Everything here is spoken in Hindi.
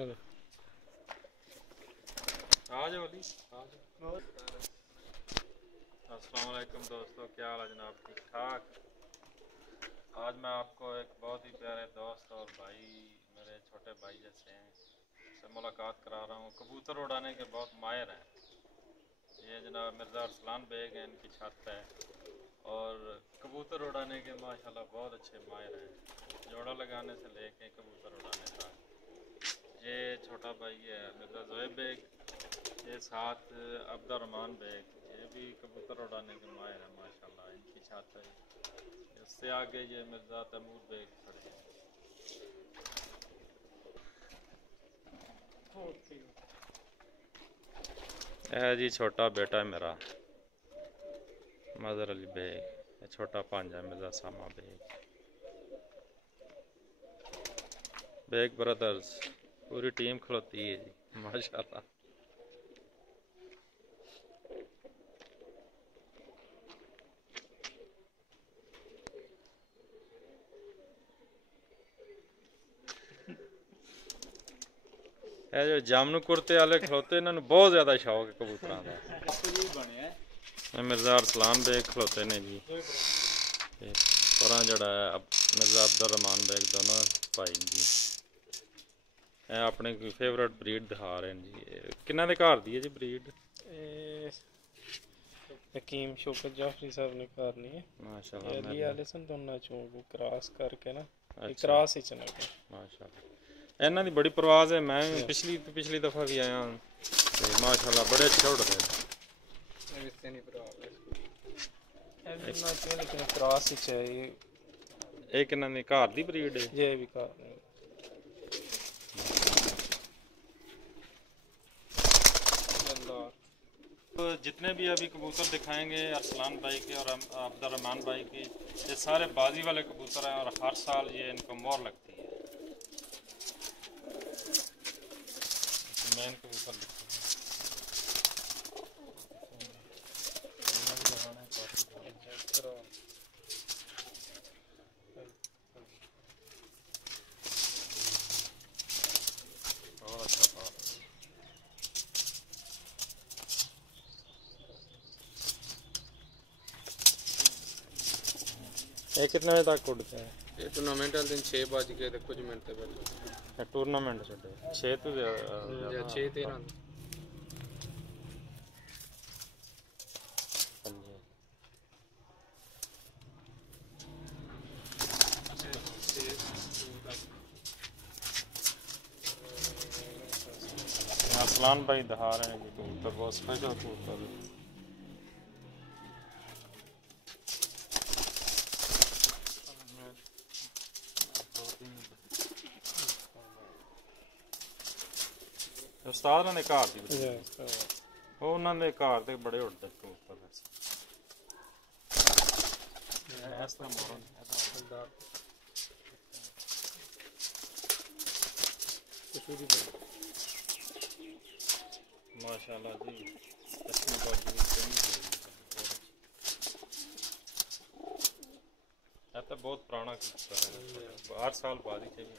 चलो आ जाओ अली, आ जाओ। अस्सलाम वालेकुम दोस्तों, क्या हाल है जनाब? ठीक ठाक। आज मैं आपको एक बहुत ही प्यारे दोस्त और भाई, मेरे छोटे भाई जैसे हैं, से मुलाकात करा रहा हूँ। कबूतर उड़ाने के बहुत माहिर हैं ये जनाब मिर्ज़ा अरसलान बेग हैं, इनकी छत है। और कबूतर उड़ाने के माशाल्लाह बहुत अच्छे माहिर हैं, जोड़ा लगाने से लेके कबूतर उड़ाने तक। ये छोटा भाई है मिर्ज़ा ज़ोएब बेग, ये साथ अब्दुर्रहमान बेग, ये भी कबूतर उड़ाने के माहिर हैं माशाल्लाह, इनकी छत है। इससे आगे ये मिर्ज़ा तैमूर बेग खड़े हैं। जी छोटा बेटा है मेरा मज़हर अली बेग, छोटा भांजा मिर्ज़ा सामा बेग। बेग ब्रदर्स पूरी टीम खलोती है जी माशाल्लाह। ਇਹ जो जामनू कुर्ते वाले खलोते, इन्होंने बहुत ज़्यादा शौक है कबूतरों का। मिर्ज़ा अरसलान बेग खलोते ने जी, पर जड़ा है मिर्ज़ा अब्दुर्रहमान बेग, दोनों भाई जी। अपने फेवरेट ब्रीड दिखा रहे हैं जी। किन्ना दे घर दी है जी ब्रीड? हकीम शौकत जाफरी साहब ने घर नहीं है माशाल्लाह, अली वाले सन दोनों चों क्रॉस करके ना, अच्छा क्रॉस ही चला गया माशाल्लाह। इन्हां दी बड़ी परवाज़ है, मैं पिछली दफ़ा भी आया ते माशाल्लाह बड़े अच्छे उड़दे हैं। लेकिन क्रॉस ही चाहिए। एक इन्हां दी घर दी ब्रीड है, ये भी घर नहीं। तो जितने भी अभी कबूतर दिखाएंगे अरसलान भाई के और अब्दुर्रहमान भाई की, ये सारे बाजी वाले कबूतर हैं और हर साल ये इनको मोर लगती है। मेन कबूतर लिखते हैं। बहुत अच्छा पास। ये कितने बजे तक उड़ते हैं? ये टूर्नामेंट वाले दिन 6 बज के कुछ मिनट पहले टूर्नामेंट छे 6 तो 6-13 अरसलान भाई दिखा रहे हैं कि कबूतर बहुत स्पेशल कबूतर है। उस्ताद ने घर दी उन्होंने घर ते बड़े उड़ते कबूतर वैसे। माशाल्लाह जी, तो बहुत पुराना कबूतर है, 8 साल बाद ही चाहिए।